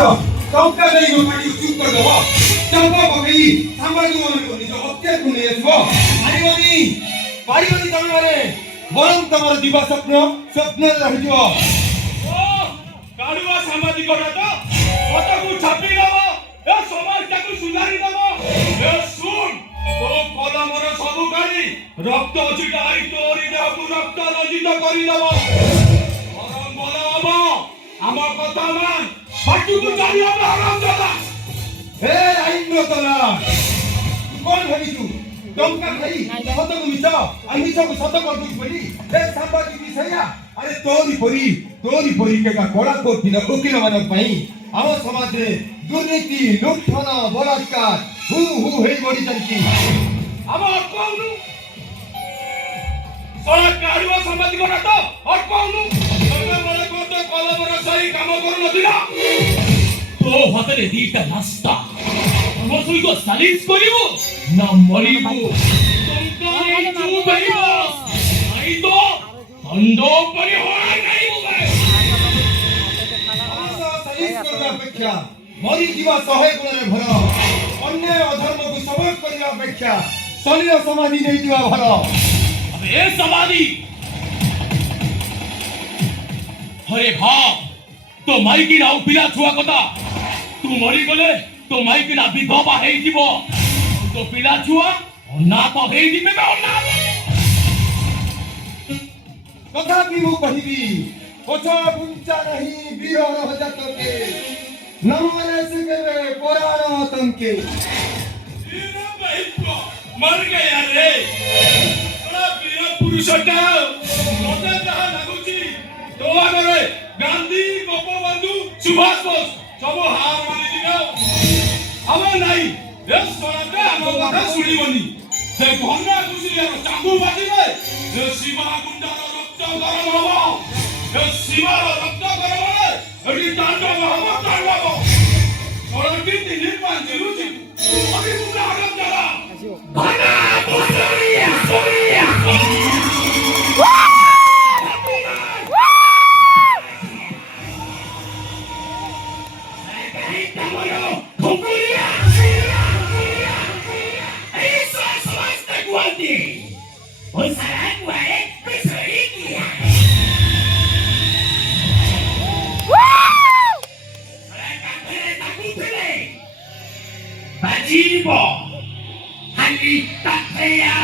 टंका देई माटी चुप कर दबो चंपा पकई सामाजिक मन को निज हत्या को नै आछबो पारिबनी तमे माने बरम तमर दिवा स्वप्न रहिजो ओ काडुआ सामाजिकटा तो कतकु छापी दबो ए समाजटाकु सुधारी दबो ए सुन तो कलमर सबु काढी रक्त छिटाई तोरी देहकु रक्त रंजित करी दबो बरम बोल हबो आम कथा मान बाटुकु चली हबो हराम दादा हे आइनो तला कोन भाबिछु टंका खाई सत को मिछ आई मिछ को सत कर दु पड़ी ए सामाजिक विषया अरे तोरी परी केका कोड़ा को दिन कोकिल मानक पई आम समाज रे दुर्नीति लुठन बलात्कार हु हेई बड़ी चलती आम अटकाउनु सड़ा काडुआ सामाजिकटा तो अटकाउनु तमे मोरे कोते कलमर सही काम करू नथिला तो हातरे दीटा रास्ता हम सहित सालिस करिवो ना मरिबो तुमका चुप हइबो आई तो अंडो परि होय नाही बुबे अपेक्षा मरी जीवा सहाय गुण रे भर अन्याय अधर्म को सबक करिया अपेक्षा शरीर समाधि नहीं जीवा भर अब ए समाधि हरे भाव तो माइकी ना पिला छुआ कथा तू मरी गले तो माइकी ना विधवा हेई जीवो तो पिला छुआ ना तो हेई दिबे ना तथापि मु कहिबी ओछा गुंचा नहीं वीर रह जात के न माने से केवे पुराण तंके वीर भाई मर गया रे बड़ा वीर पुरुषटा मते जहा लागुची तो आगरे गांधी गोपबंधु सुभाष बोस सब हार मानि दिगो अब नाही ए सोनाटा हम कथा सुनिबनी से भंगा कुसियार चांगू बाजिले ए सीमा गुंडार रक्त गरम हबो ए सीमा रक्त गरम हले एडी तांडव हबो तांडव सोनाटी दिल्ली पांची रुचि अभी मुना हरम जाला भना पुसरिया Bajibo, hali takya,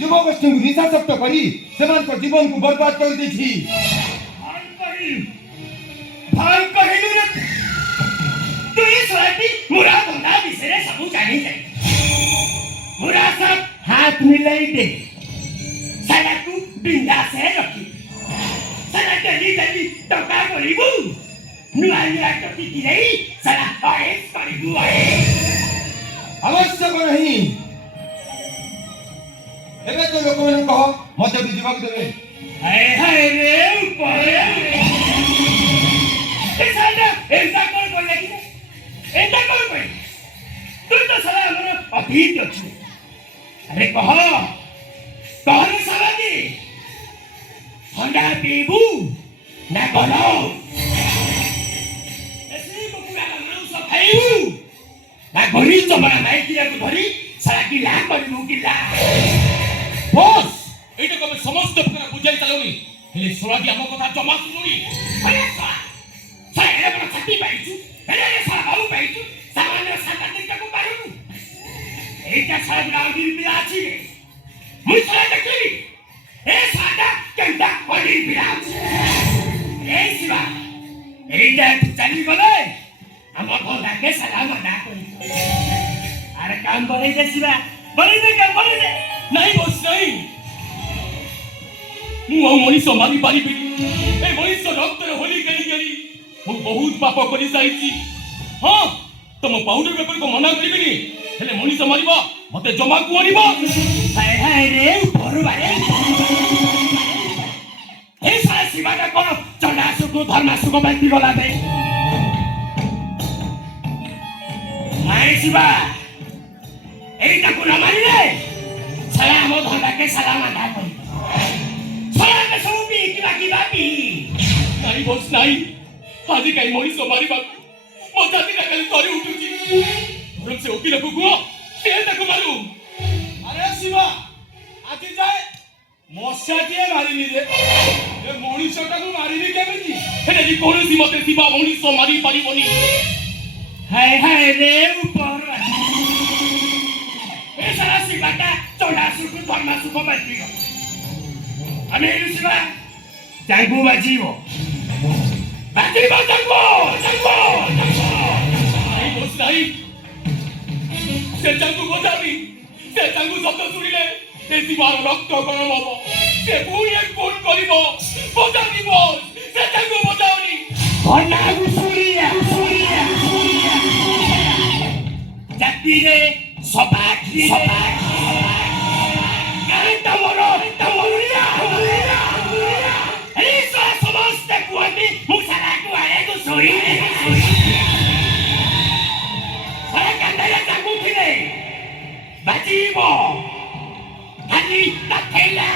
युवगोष्ठी निशाशक्त करी सेमानको जीवन को बर्बाद कर दी भाई कहिलु रे तू ये सोटी मुरा धंधा बिसरे सबु जानी जाए मुरा सब हाथ मिलाई दे साला तू बिंदा से रखी साला जल्दी टका करिबु नुआलिया टकी की नहीं साला आएस करिबु आए आवश्यक नहीं एबे तो लोक मन कहो मते भी जीवक देबे हाय रे ऊपर ए साला ऐसा कर लगी एंटा कर तू तो साला हमर अतीत अछि अरे कहो କଣ ସାବାକି ଥଣ୍ଡା ପିଇବୁ ନା କଣ ଦେଶୀ କୁକୁଡ଼ା ମାଂସ ଖାଇବୁ ନା ଘରି ଚମଡ଼ା ମାଇକିରାକୁ ଧରି ସାରା ଗିଲା କରିବୁ ଗିଲା ବସ୍ এইটা কবে সমস্ত প্রকার বুঝাই চালনি হেলে সোলাটি আমার কথা জমা শুনুনি আরে সারা এরা বড় ছাতি পাইছু এরা সারা বাবু পাইছু সামান্য সাংঘাতিকটাକୁ পারুনু এইটা সারা গ্রাউন্ডের পিলা আছে রে মুই সারা দেখলি এ সারা কেন্টা অলির পিলা আছে এই শিবা এইটা চালি গলে আমার ঘরটাকে সারা মানা করি আরে কাম বলে দে শিবা বলে দে কাম বলে দে নাই বস নাই ମୁଁ ଆଉ ମଣିଷ ମାରି ପାରିବିନି ଏ ମଣିଷ ରକ୍ତରେ ହୋଲି ଖେଳି ଖେଳି ମୁଁ ବହୁତ ପାପ କରିସାରିଛି ହଁ ତମ ପାଉଡର ବେପାରକୁ ମନା କରିବିନି ହେଲେ ମଣିଷ ମାରିବ ମତେ ଜମାକୁ ଆଣିବ ହାୟ ହାୟ ରେ ଉପରବାରେ ଏ ସାରା ଶିବାଟା କଣ ଚଣ୍ଡାସୁକୁ ଧର୍ମାସୁକୁ ବାନ୍ତି ଗଲା ବେ ନାଇଁ ଶିବା এইটাକୁ ନ ମାରିଲେ ସାରା ଆମ ଧନ୍ଦାକେ ସାରା ମାନ୍ଦା କରିବ ସାରା ସବୁ ବିକିବା କିବା ବି ନାଇଁ ବସ୍ ନାଇଁ ଆଜି କାହିଁ ମଣିଷ ମାରିବାକୁ ମୋ ଜାତିଟା ଖାଲି ଥରି ଉଠୁଛି ବରଂ ସେ ଓକିଲକୁ କୁହ ସେ ତାକୁ ମାରୁ আরে শিবা আজি যায় মশাটিয়ে মারিনি রে এ মଣିষটাକୁ মারিনি কেমিতি ହେଲେ ଯେ କୌଣସି ମତେ ଥିବା ମଣିଷ ମାରି ପାରିବନି হায় হায় রে উপরবারে ଏ ସାରା ଶିବାଟା ଚଣ୍ଡାସୁକୁ ଧର୍ମାସୁକୁ ବାନ୍ତି ଗଲା ଆମେ ଏଇ ଶିବା ଜାଙ୍ଗୁ ବାଜିବ ଜାଙ୍ଗୁ ନାଇଁ ବସ୍ ନାଇଁ ସେ ତାଙ୍କୁ ବଜାଉନି ସେ ତାଙ୍କୁ ଶବ୍ଦ ଶୁଣିଲେ ସେ ଶିବାର ରକ୍ତ ଗରମ ହବ ସେ ପୁଣି ଫୋନ କରିବ ବଜାଉନି ବସ୍ ସେ ତାଙ୍କୁ ବଜାଉନି Ona Suria. Japire sobaki. Canta mororia. Eso somos de cuati musaraku areku suri. Para cantare takutine. Bajibo. Hali tatela.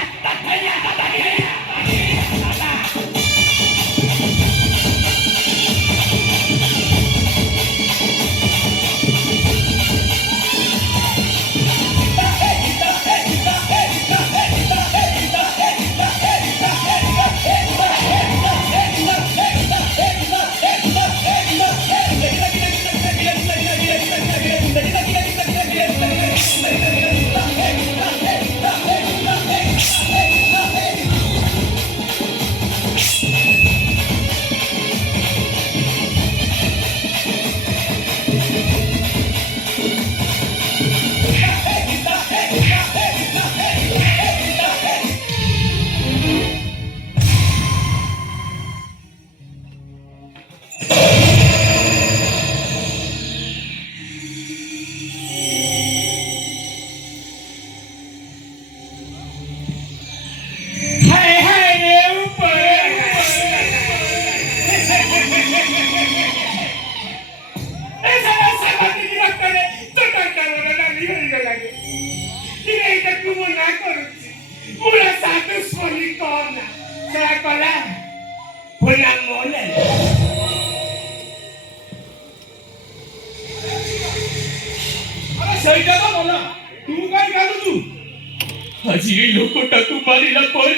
আজি এই লোকটাকে মারিলা পরে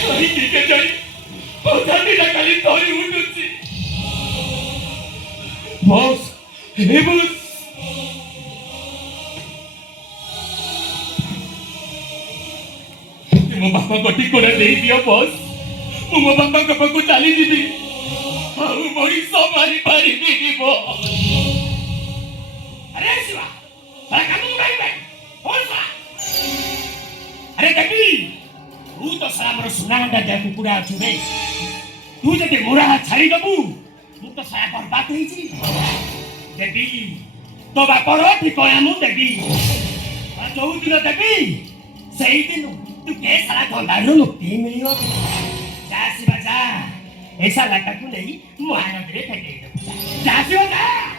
খালি দিকে যাই পথাটিটা খালি ধরে উঠুছি বস হে বস ମୋ ବାପାଙ୍କ ଠିକଣା ଦେଇଦିଅ ବସ୍ ମୁଁ ମୋ ବାପାଙ୍କ ପାଖକୁ ଚାଲିଯିବି ଆଉ ମଣିଷ ମାରି ପାରିବିନି अरे शिवा साला काम उड़ाई भाई कौन सा अरे देखी तू तो साला मोर सुनांडा दे कुकुड़ा अछु रे तू जदि मोरा छाड़ी दबु तू तो साला बर्बाद होई छी देखी तो बापर ठिकाना मु देखी आ जो दिन देखी सही दिन तू के साला धंदारू मुक्ति मिलियो जा शिवा जा ऐसा लटा को नहीं मुहाना दे फेंके जा शिवा जा